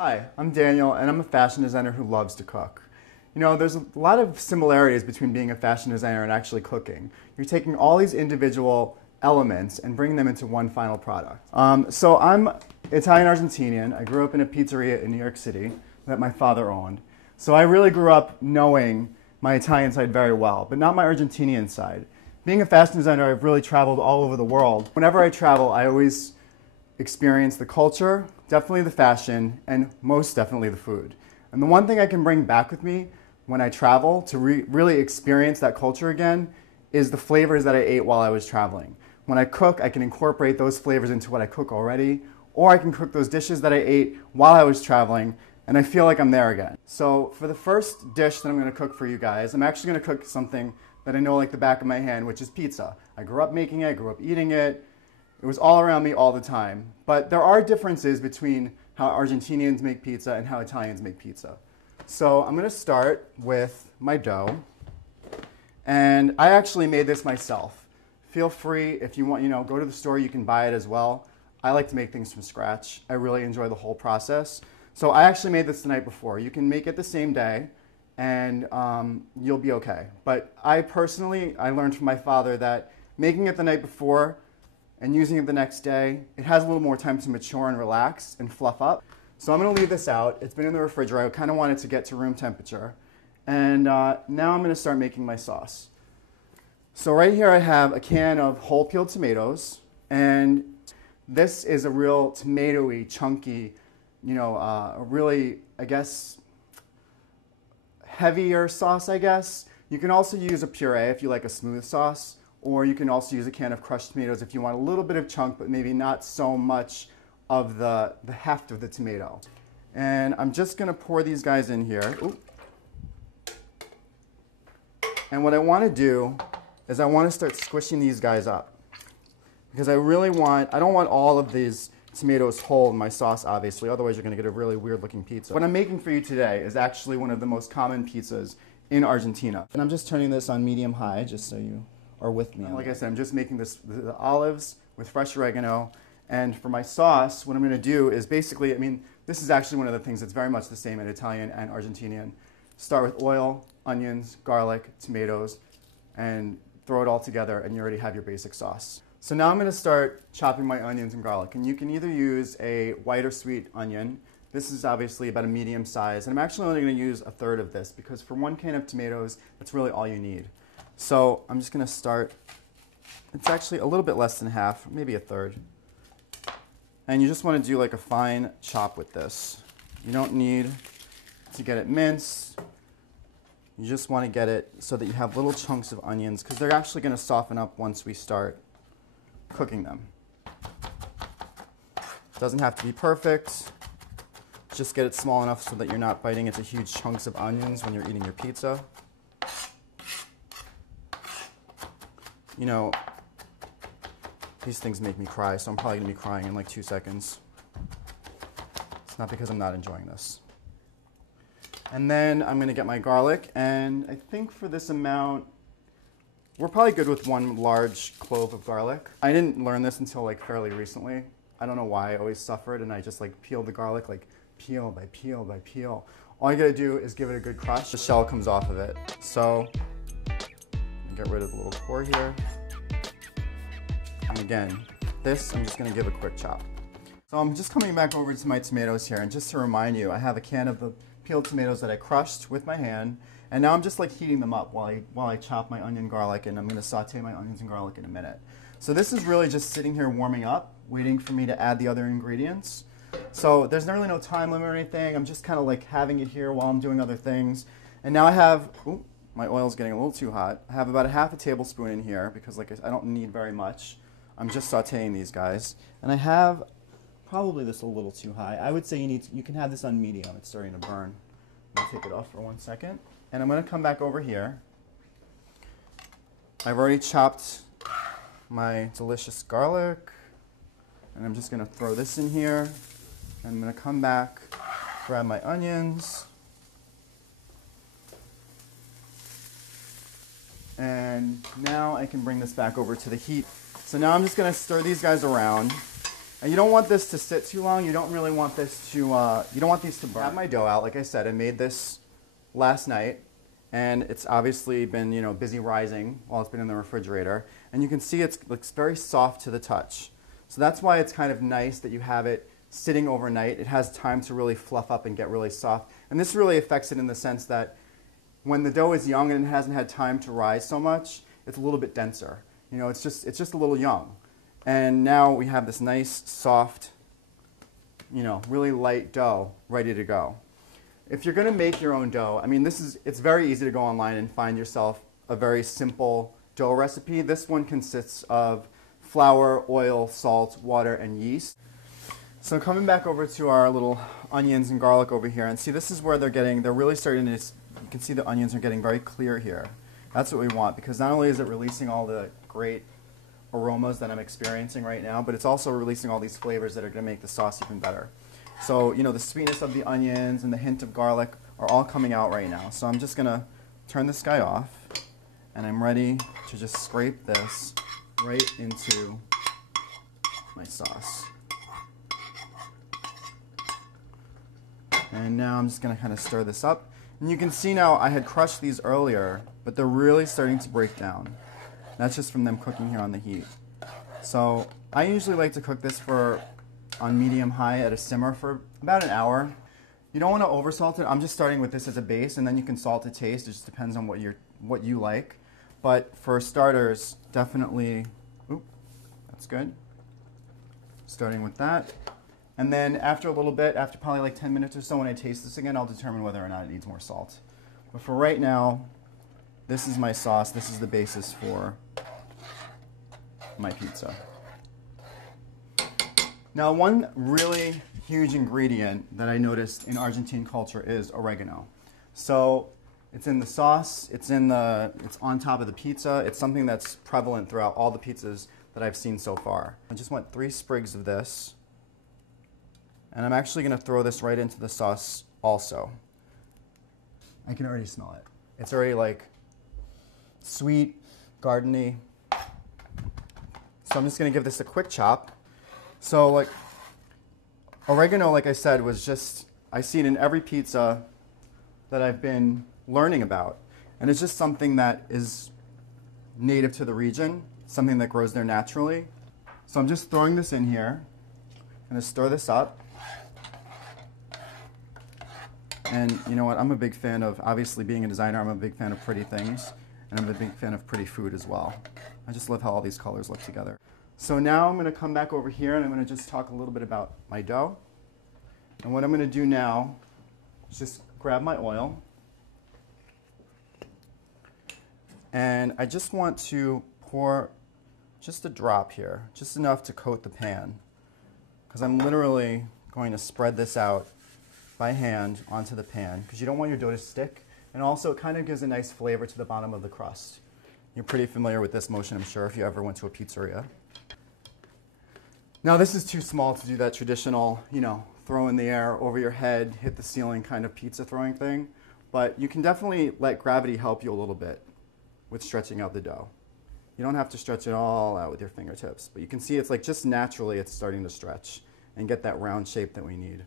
Hi, I'm Daniel, and I'm a fashion designer who loves to cook. You know, there's a lot of similarities between being a fashion designer and actually cooking. You're taking all these individual elements and bringing them into one final product. So I'm Italian-Argentinian. I grew up in a pizzeria in New York City that my father owned. So I really grew up knowing my Italian side very well, but not my Argentinian side. Being a fashion designer, I've really traveled all over the world. Whenever I travel, I always experience the culture, definitely the fashion, and most definitely the food. And the one thing I can bring back with me when I travel to really experience that culture again is the flavors that I ate while I was traveling. When I cook, I can incorporate those flavors into what I cook already, or I can cook those dishes that I ate while I was traveling, and I feel like I'm there again. So for the first dish that I'm gonna cook for you guys, I'm actually gonna cook something that I know like the back of my hand, which is pizza. I grew up making it, I grew up eating it. It was all around me all the time. But there are differences between how Argentinians make pizza and how Italians make pizza. So I'm gonna start with my dough. And I actually made this myself. Feel free, if you want, go to the store, you can buy it as well. I like to make things from scratch. I really enjoy the whole process. So I actually made this the night before. You can make it the same day and you'll be okay. But I learned from my father that making it the night before and using it the next day, it has a little more time to mature and relax and fluff up. So I'm gonna leave this out. It's been in the refrigerator. I kind of want it to get to room temperature. And now I'm gonna start making my sauce. So right here I have a can of whole peeled tomatoes, and this is a real tomatoey, chunky, a really, I guess, heavier sauce, I guess. You can also use a puree if you like a smooth sauce. Or you can also use a can of crushed tomatoes if you want a little bit of chunk, but maybe not so much of the heft of the tomato. And I'm just gonna pour these guys in here. Ooh. And what I wanna do is I wanna start squishing these guys up. Because I don't want all of these tomatoes whole in my sauce, obviously, otherwise you're gonna get a really weird looking pizza. What I'm making for you today is actually one of the most common pizzas in Argentina. And I'm just turning this on medium-high, just so you are with me. Like I said, I'm just making the olives with fresh oregano. And for my sauce, what I'm going to do is basically, this is actually one of the things that's very much the same in Italian and Argentinian. Start with oil, onions, garlic, tomatoes, and throw it all together, and you already have your basic sauce. So now I'm going to start chopping my onions and garlic. And you can either use a white or sweet onion. This is obviously about a medium size. And I'm actually only going to use a third of this because for 1 can of tomatoes, that's really all you need. So I'm just going to start, it's actually a little bit less than half, maybe a third. And you just want to do like a fine chop with this. You don't need to get it minced. You just want to get it so that you have little chunks of onions because they're actually going to soften up once we start cooking them. Doesn't have to be perfect. Just get it small enough so that you're not biting into huge chunks of onions when you're eating your pizza. These things make me cry, so I'm probably going to be crying in like 2 seconds. It's not because I'm not enjoying this. And then I'm going to get my garlic, and I think for this amount, we're probably good with 1 large clove of garlic. I didn't learn this until like fairly recently. I don't know why I always suffered, and I just like peeled the garlic like peel by peel by peel. All you got to do is give it a good crush. The shell comes off of it. So get rid of the little core here. And again, this I'm just going to give a quick chop. So I'm just coming back over to my tomatoes here, and just to remind you, I have a can of the peeled tomatoes that I crushed with my hand, and now I'm just like heating them up while I chop my onion garlic, and I'm going to saute my onions and garlic in a minute. So this is really just sitting here warming up, waiting for me to add the other ingredients. So there's really no time limit or anything. I'm just kind of like having it here while I'm doing other things. And now I have, ooh, my oil's getting a little too hot. I have about a half a tablespoon in here because I don't need very much. I'm just sauteing these guys. And I have probably this a little too high. I would say you can have this on medium. It's starting to burn. I'm going to take it off for 1 second. And I'm going to come back over here. I've already chopped my delicious garlic. And I'm just going to throw this in here. And I'm going to come back, grab my onions. And now I can bring this back over to the heat. So now I'm just going to stir these guys around. And you don't want this to sit too long. You don't really want this to, you don't want these to burn. I have my dough out. Like I said, I made this last night, and it's obviously been, you know, busy rising while it's been in the refrigerator. And you can see it looks very soft to the touch. So that's why it's kind of nice that you have it sitting overnight. It has time to really fluff up and get really soft. And this really affects it in the sense that when the dough is young and it hasn't had time to rise so much, it's a little bit denser. You know, it's just a little young. And now we have this nice, soft, you know, really light dough ready to go. If you're going to make your own dough, I mean, it's very easy to go online and find yourself a very simple dough recipe. This one consists of flour, oil, salt, water, and yeast. So coming back over to our little onions and garlic over here, and see, this is where they're really starting to, you can see the onions are getting very clear here. That's what we want, because not only is it releasing all the great aromas that I'm experiencing right now, but it's also releasing all these flavors that are going to make the sauce even better. So, you know, the sweetness of the onions and the hint of garlic are all coming out right now. So I'm just going to turn this guy off, and I'm ready to just scrape this right into my sauce. And now I'm just going to kind of stir this up. And you can see now I had crushed these earlier, but they're really starting to break down. That's just from them cooking here on the heat. So I usually like to cook this on medium-high at a simmer for about an hour. You don't want to oversalt it. I'm just starting with this as a base, and then you can salt to taste. It just depends on what you like. But for starters, definitely, that's good. Starting with that. And then after a little bit, after probably like 10 minutes or so, when I taste this again, I'll determine whether or not it needs more salt. But for right now, this is my sauce. This is the basis for my pizza. Now, one really huge ingredient that I noticed in Argentine culture is oregano. So it's in the sauce, it's on top of the pizza. It's something that's prevalent throughout all the pizzas that I've seen so far. I just want 3 sprigs of this. And I'm actually going to throw this right into the sauce also. I can already smell it. It's already like sweet, gardeny. So I'm just going to give this a quick chop. So like oregano, like I said, was just, I see it in every pizza that I've been learning about. And it's just something that is native to the region, something that grows there naturally. So I'm just throwing this in here. I'm going to stir this up. And you know what, I'm a big fan of, obviously being a designer, I'm a big fan of pretty things, and I'm a big fan of pretty food as well. I just love how all these colors look together. So now I'm going to come back over here and I'm going to just talk a little bit about my dough. And what I'm going to do now is just grab my oil. And I just want to pour just a drop here, just enough to coat the pan. Because I'm literally going to spread this out by hand onto the pan, because you don't want your dough to stick. And also it kind of gives a nice flavor to the bottom of the crust. You're pretty familiar with this motion, I'm sure, if you ever went to a pizzeria. Now this is too small to do that traditional, you know, throw in the air over your head, hit the ceiling kind of pizza throwing thing. But you can definitely let gravity help you a little bit with stretching out the dough. You don't have to stretch it all out with your fingertips, but you can see it's like just naturally it's starting to stretch and get that round shape that we need.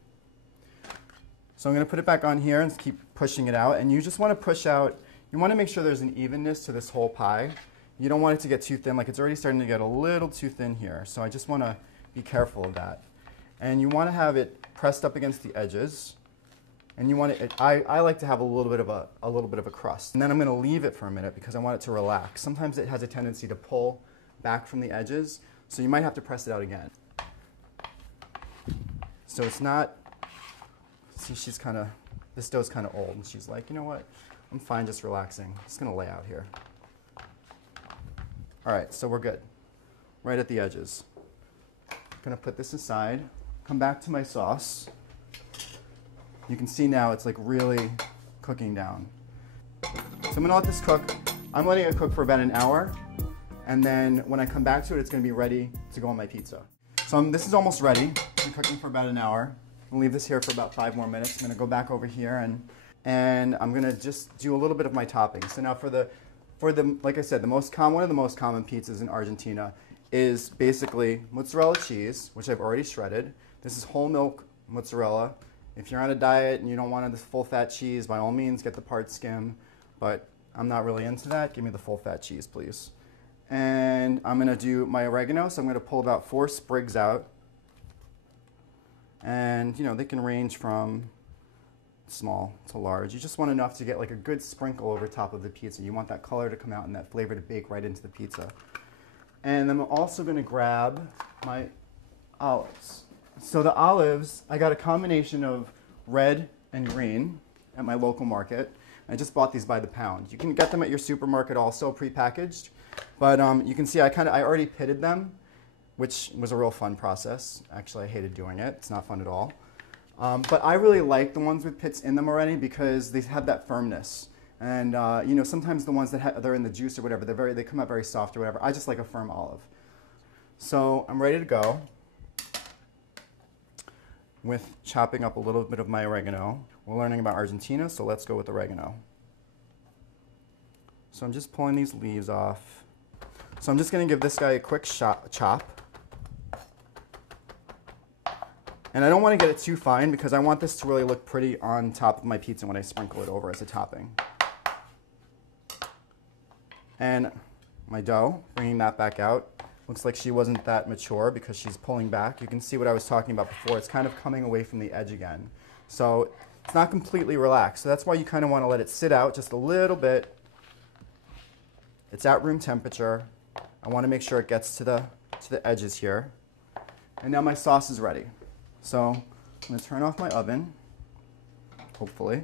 So I'm going to put it back on here and keep pushing it out. And you just want to push out, you want to make sure there's an evenness to this whole pie. You don't want it to get too thin, like it's already starting to get a little too thin here. So I just want to be careful of that. And you want to have it pressed up against the edges. And you want it, I like to have a little bit of a crust. And then I'm going to leave it for a minute because I want it to relax. Sometimes it has a tendency to pull back from the edges, so you might have to press it out again. So it's not, see, this dough's kind of old, and she's like, you know what, I'm fine just relaxing. I'm just going to lay out here. All right, so we're good. Right at the edges. I'm going to put this aside, come back to my sauce. You can see now it's like really cooking down. So I'm going to let this cook. I'm letting it cook for about an hour, and then when I come back to it, it's going to be ready to go on my pizza. So this is almost ready. It's been cooking for about an hour. I'm going to leave this here for about 5 more minutes. I'm going to go back over here and I'm going to just do a little bit of my toppings. So now for the like I said, one of the most common pizzas in Argentina is basically mozzarella cheese, which I've already shredded. This is whole milk mozzarella. If you're on a diet and you don't want this full fat cheese, by all means get the part skim, but I'm not really into that. Give me the full fat cheese, please. And I'm gonna do my oregano, so I'm gonna pull about 4 sprigs out. And you know, they can range from small to large. You just want enough to get like a good sprinkle over top of the pizza. You want that color to come out and that flavor to bake right into the pizza. And I'm also gonna grab my olives. So the olives, I got a combination of red and green at my local market. I just bought these by the pound. You can get them at your supermarket also prepackaged, but you can see I already pitted them, which was a real fun process. Actually, I hated doing it. It's not fun at all. But I really like the ones with pits in them already because they have that firmness. And you know, sometimes the ones that they're in the juice or whatever, they come out very soft or whatever. I just like a firm olive. So I'm ready to go with chopping up a little bit of my oregano. We're learning about Argentina, so let's go with oregano. So I'm just pulling these leaves off. So I'm just gonna give this guy a quick chop. And I don't want to get it too fine because I want this to really look pretty on top of my pizza when I sprinkle it over as a topping. And my dough, bringing that back out. Looks like she wasn't that mature because she's pulling back. You can see what I was talking about before. It's kind of coming away from the edge again. So it's not completely relaxed. So that's why you kind of want to let it sit out just a little bit. It's at room temperature. I want to make sure it gets to the edges here. And now my sauce is ready. So I'm going to turn off my oven, hopefully.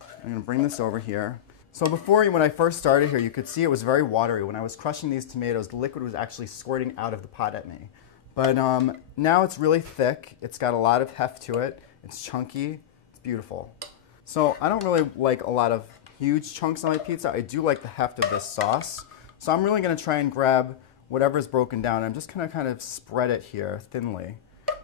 I'm going to bring this over here. So before, when I first started here, you could see it was very watery. When I was crushing these tomatoes, the liquid was actually squirting out of the pot at me. But now it's really thick. It's got a lot of heft to it. It's chunky. It's beautiful. So I don't really like a lot of huge chunks on my pizza. I do like the heft of this sauce. So I'm really going to try and grab whatever's broken down. I'm just going to kind of spread it here thinly.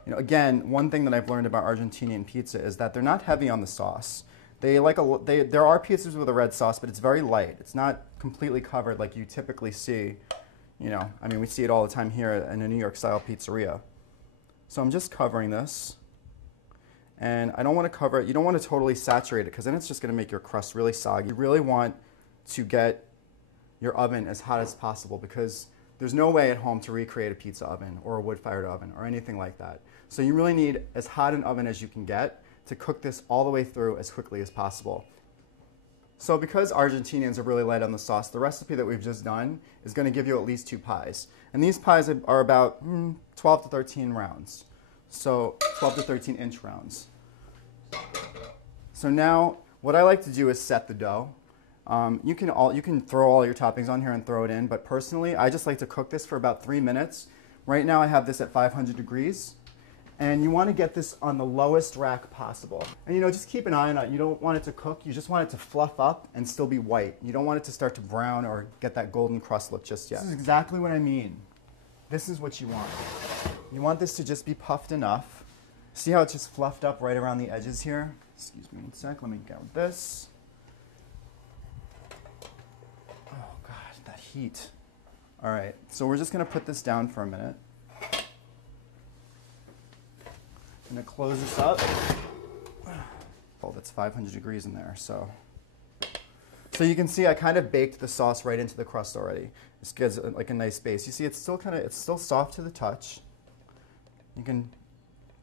You know, again, one thing that I've learned about Argentinian pizza is that they're not heavy on the sauce. There are pizzas with a red sauce, but it's very light. It's not completely covered like you typically see. You know, I mean, we see it all the time here in a New York style pizzeria. So I'm just covering this. And I don't want to cover it. You don't want to totally saturate it because then it's just going to make your crust really soggy. You really want to get your oven as hot as possible because there's no way at home to recreate a pizza oven or a wood-fired oven or anything like that. So you really need as hot an oven as you can get to cook this all the way through as quickly as possible. So because Argentinians are really light on the sauce, the recipe that we've just done is going to give you at least 2 pies. And these pies are about 12 to 13 rounds. So 12 to 13 inch rounds. So now what I like to do is set the dough. You can throw all your toppings on here and throw it in, but personally I just like to cook this for about 3 minutes. Right now I have this at 500 degrees. And you want to get this on the lowest rack possible. And you know, just keep an eye on it. You don't want it to cook. You just want it to fluff up and still be white. You don't want it to start to brown or get that golden crust look just yet. This is exactly what I mean. This is what you want. You want this to just be puffed enough. See how it's just fluffed up right around the edges here? Excuse me 1 sec. Let me get with this. Oh God, that heat. All right, so we're just going to put this down for a minute. I'm going to close this up. Oh, that's 500 degrees in there. So you can see I kind of baked the sauce right into the crust already. This gives it like a nice base. You see it's still soft to the touch. You can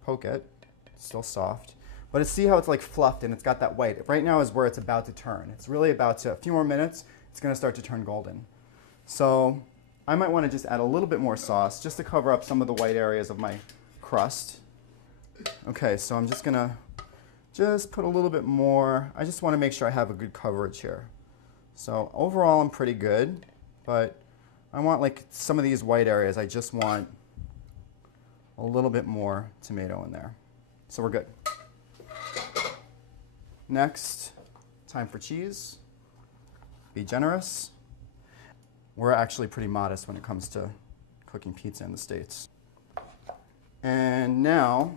poke it. It's still soft. But see how it's like fluffed and it's got that white. Right now is where it's about to turn. It's really about to, a few more minutes, it's going to start to turn golden. So I might want to just add a little bit more sauce just to cover up some of the white areas of my crust. Okay, so I'm just gonna put a little bit more. I just want to make sure I have a good coverage here. So overall I'm pretty good, but I want like some of these white areas, I just want a little bit more tomato in there. So we're good. Next, time for cheese. Be generous. We're actually pretty modest when it comes to cooking pizza in the States. And now,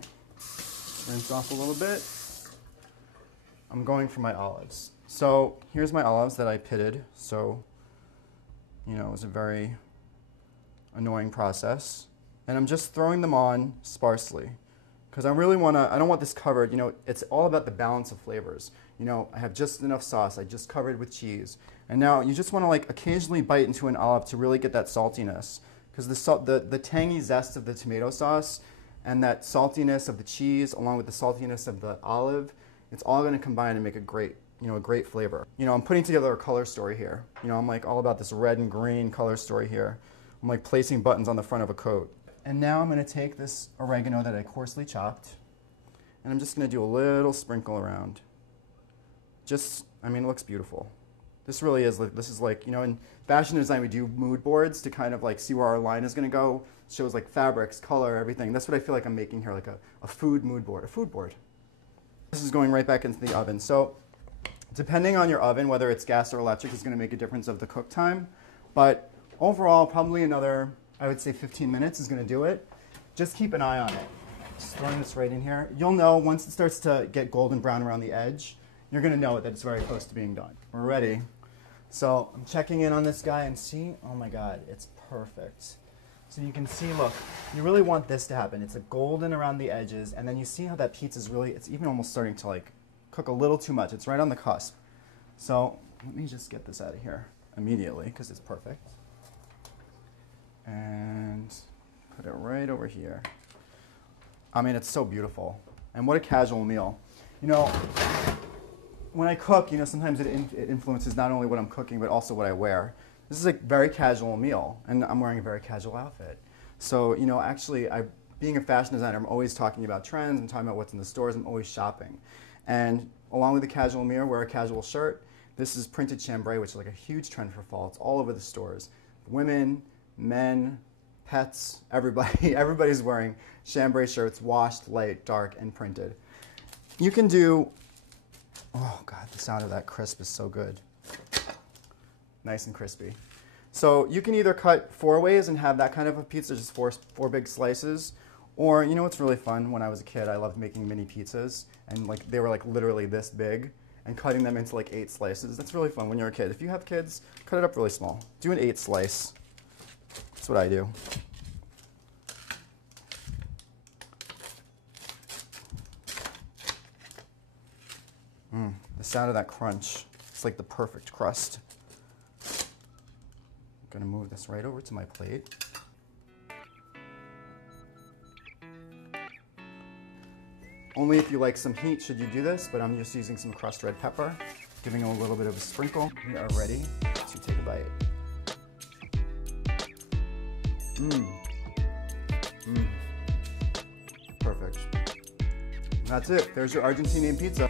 rinse off a little bit. I'm going for my olives. So here's my olives that I pitted. So, you know, it was a very annoying process. And I'm just throwing them on sparsely. Because I really want to, I don't want this covered, you know, it's all about the balance of flavors. You know, I have just enough sauce, I just covered with cheese. And now you just want to like occasionally bite into an olive to really get that saltiness. Because the tangy zest of the tomato sauce and that saltiness of the cheese along with the saltiness of the olive, it's all going to combine and make a great, you know, a great flavor. You know, I'm putting together a color story here. You know, I'm like all about this red and green color story here. I'm like placing buttons on the front of a coat. And now I'm going to take this oregano that I coarsely chopped, and I'm just going to do a little sprinkle around. Just, I mean, it looks beautiful. This really is, this is like, you know, in fashion design we do mood boards to kind of like see where our line is going to go. It shows like fabrics, color, everything. That's what I feel like I'm making here, like a food mood board, a food board. This is going right back into the oven. So depending on your oven, whether it's gas or electric, is going to make a difference of the cook time. But overall, probably another, I would say 15 minutes is going to do it. Just keep an eye on it. Just throwing this right in here. You'll know once it starts to get golden brown around the edge, you're going to know that it's very close to being done. We're ready. So I'm checking in on this guy and see, oh my God, it's perfect. So you can see, look, you really want this to happen. It's a golden around the edges, and then you see how that pizza's really, it's even almost starting to like cook a little too much. It's right on the cusp. So let me just get this out of here immediately because it's perfect. And put it right over here. I mean, it's so beautiful. And what a casual meal. You know, when I cook, you know, sometimes it influences not only what I'm cooking, but also what I wear. This is a very casual meal, and I'm wearing a very casual outfit. So, you know, actually, being a fashion designer, I'm always talking about trends, I'm talking about what's in the stores, I'm always shopping. And along with the casual meal, wear a casual shirt. This is printed chambray, which is like a huge trend for fall. It's all over the stores. Women, men, pets, everybody, everybody's wearing chambray shirts, washed, light, dark, and printed. You can do, oh God, the sound of that crisp is so good. Nice and crispy. So you can either cut 4 ways and have that kind of a pizza, just four big slices, or you know what's really fun? When I was a kid, I loved making mini pizzas, and like they were like literally this big, and cutting them into like 8 slices. That's really fun when you're a kid. If you have kids, cut it up really small. Do an 8 slice. That's what I do. The sound of that crunch. It's like the perfect crust. I'm gonna move this right over to my plate. Only if you like some heat should you do this, but I'm just using some crushed red pepper, giving it a little bit of a sprinkle. We are ready to take a bite. Perfect. That's it. There's your Argentinian pizza.